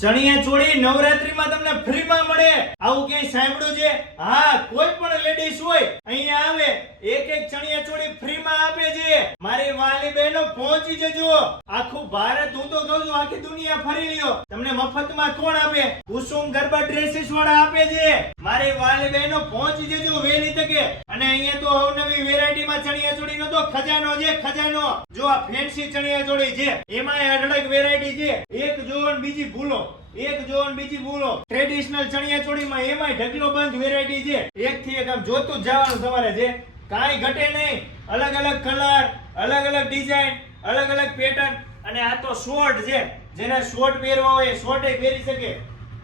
ચણિયા ચોળી, નવરાત્રીમાં તમને ફ્રીમાં મળે. આવું ક્યાંય સાંભળ્યું છે? હા, કોઈ પણ લેડીઝ હોય, અહીંયા આવે. એક એક ચણિયા ચોળી ફ્રીમાં આપે છે. મારી વાલી બહેનો પહોંચી જજો. આખું ભારત હું તો કહું છું, આખી દુનિયા ફરી લ્યો. તમને મફતમાં કોણ આપે? કુસુમ ગરબા ડ્રેસીસ વાળા આપે છે. મારી વાલી બહેનો પહોંચી જજો વેલી તકે. અને અહીંયા તો અવનવી વેરાયટીમાં ચણિયા ચોળીનો તો ખજાનો છે, ખજાનો. જો આ ફેન્સી ચણિયા ચોળી છે એમાં અઢળક વેરાયટી છે. એક જોવો બીજી ભૂલો. એક જોવો બીજી ભૂલો. ટ્રેડિશનલ ચણિયા ચોળીમાં એમાંય ઢગલો બંધ વેરાયટી છે. એક થી એક આમ જોતું જ જવાનું તમારે છે. કાંઈ ઘટે નહીં. અલગ અલગ કલર અલગ અલગ ડિઝાઇન અલગ અલગ પેટર્ન અને આ તો શોર્ટ છે. જેને શોર્ટ પહેરવા હોય શોર્ટ પહેરી શકે.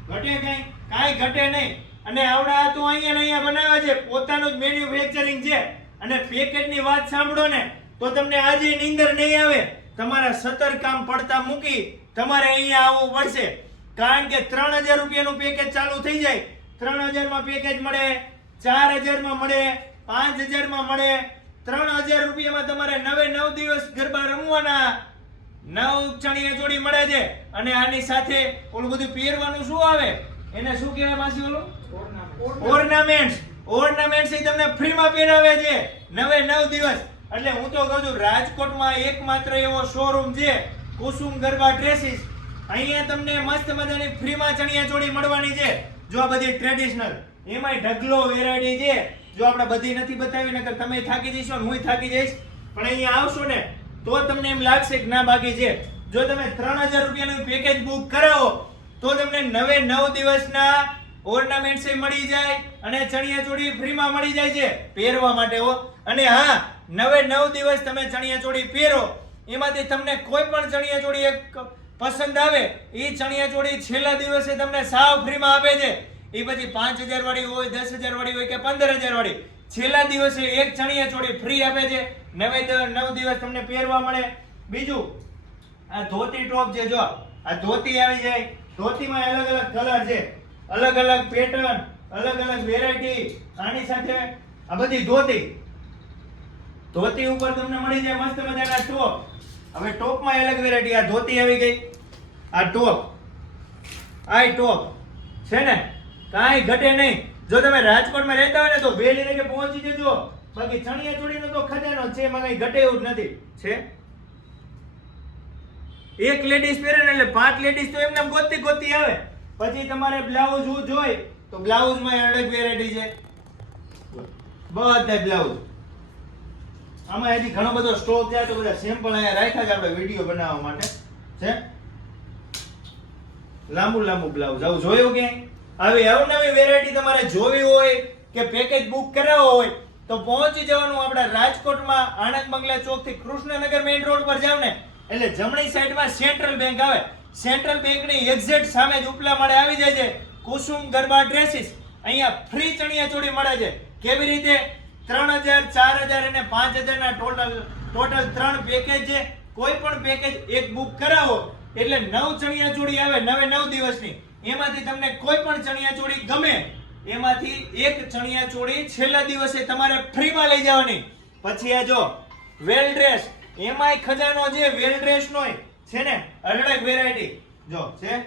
ઘટે કઈ કાંઈ ઘટે નહીં. અને આવડા તો અહીંયા ને અહીંયા બનાવે છે. પોતાનું જ મેન્યુફેક્ચરિંગ છે. અને પેકેટની વાત સાંભળો ને, તો તમને આજે નીંદર નહીં આવે. તમારા સતર કામ પડતા મૂકી તમારે અહીંયા આવવું પડશે. કારણ કે ત્રણ હજાર રૂપિયાનું પેકેજ ચાલુ થઈ જાય. ત્રણ હજારમાં પેકેજ મળે, ચાર હજારમાં મળે, પાંચ હજારમાં મળે ત્રણ હજાર રૂપિયામાં તમારે નવે નવ દિવસ ગરબા રમવાના. નવ ચણિયા જોડી મળે છે અને આની સાથે ઓલું બધું પહેરવાનું શું આવે? એને શું કહેવાય માસી ઓલું? ઓર્નામેન્ટ્સ ઓર્નામેન્ટ્સ એ તમને ફ્રીમાં પહેરાવે છે નવે નવ દિવસ. એટલે હું તો કહું છું, રાજકોટમાં એકમાત્ર એવો શોરૂમ છે, કુસુમ ગરબા ડ્રેસીસ અહીંયા તમને મસ્ત મજાની ફ્રીમાં ચણિયા ચોળી મળવાની છે. જો આ બધી ટ્રેડિશનલ એમાંય ઢગલો વેરાયટી છે. જો આપણે બધી નથી બતાવી, નકર તમે થાકી જઈશો હુંય થાકી જઈશ. પણ અહીંયા આવશો ને, તો તમને એમ લાગશે કે ના, બાકી છે. જો તમે ત્રણ હજાર રૂપિયાનું પેકેજ બુક કરાવો, તો તમને નવે નવ દિવસના ઓર્નામેન્ટ્સ મળી જાય અને ચણિયા ચોળી ફ્રીમાં મળી જાય છે, પહેરવા માટે હો. અને હા, નવે નવ દિવસ તમે ચણિયા ચોળી પહેરો, એમાંથી તમને કોઈ પણ ચણિયા ચોળી એક પસંદ આવે, એ ચણિયા ચોળી છેલ્લા દિવસે તમને સાવ ફ્રીમાં આપે છે. એ પછી પાંચ હજાર વાળી હોય, દસ હજાર વાળી હોય કે પંદર હજાર વાળી, છેલ્લા દિવસે એક ચણિયા ચોળી ફ્રી આપે છે. નવે નવ દિવસ તમને પહેરવા મળે. બીજું, આ ધોતી ટોપ છે, જો. આ ધોતી આવી જાય ધોતીમાં અલગ અલગ કલર છે. અલગ અલગ પેટર્ન અલગ અલગ વેરાયટી આની સાથે આ બધી ધોતી. ધોતી ઉપર તમને મળી જાય મસ્ત મજાના ટોપ. હવે ટોપમાં અલગ વેરાયટી આ ધોતી આવી ગઈ. આ ટોપ. આ ટોપ. છે ને? કાંઈ ઘટે નહીં. જો તમે રાજકોટમાં રહેતા હોય ને તો વહેલી તકે પહોંચી જજો. બાકી ચણિયા ચોળીનો તો ખજાનો છે, એમાં કઈ ઘટે એવું જ નથી. છે? એક લેડીઝ પહેરે ને એટલે પાંચ લેડીઝ તો એમને ગોતી ગોતી આવે. પછી તમારે બ્લાઉઝ જોઈ, તો બ્લાઉઝમાં અલગ વેરાયટી છે. બધા બ્લાઉઝ આમાં હજી ઘણો બધો સ્ટોક છે તો બધા સેમ્પલ અહીંયા રાખ્યા છે આપણે વીડિયો બનાવવા માટે. છે? લાંબુ લાંબુ બ્લાઉઝ આવું જોયું ક્યાંય? આવી અવનવી વેરાયટી તમારે જોવી હોય કે પેકેજ બુક કરાવવો હોય, તો પહોંચી જવાનું આપણા રાજકોટમાં આણંદ બંગલા ચોકથી કૃષ્ણનગર મેઇન રોડ પર જાવ ને એટલે જમણી સાઈડમાં સેન્ટ્રલ બેંક આવે. સેન્ટ્રલ બેંકની એક્ઝેક્ટ સામે જ ઉપલા માળે આવી જાય છે. કુસુમ ગરબા ડ્રેસીસ અહીંયા ફ્રી ચણિયા ચોળી મળે છે. કેવી રીતે? ત્રણ હજાર, ચાર હજાર અને પાંચ હજારના ટોટલ ટોટલ ત્રણ પેકેજ છે. કોઈ પણ પેકેજ એક બુક કરાવો. એટલે નવ ચણિયા ચોળી આવે નવે નવ દિવસની. એમાંથી તમને કોઈ પણ ચણિયા ચોળી ગમે, એમાંથી એક ચણિયા ચોળી છેલ્લા દિવસે તમારે ફ્રીમાં લઈ જવાની. પછી આ જો, વેલ ડ્રેસ. એમાંય ખજાનો જે વેલ ડ્રેસ નો છે ને? અઢળક વેરાયટી જો, છે?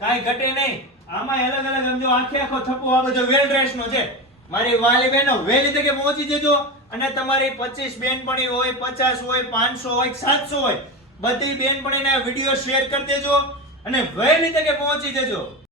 કાંઈ ઘટે નહીં. આમાં અલગ અલગ સમજો આખે આખો થપ્પો, આ બધો વેલ ડ્રેસ નો છે. મારી વાલી બહેનો વેલી તકે પહોંચી જજો. અને તમારી પચીસ બેનપણી હોય, પચાસ હોય, પાંચસો હોય, સાતસો હોય, બધી બેનપણીના વીડિયો શેર કરી દેજો. અને વહેલી તકે પહોંચી જજો.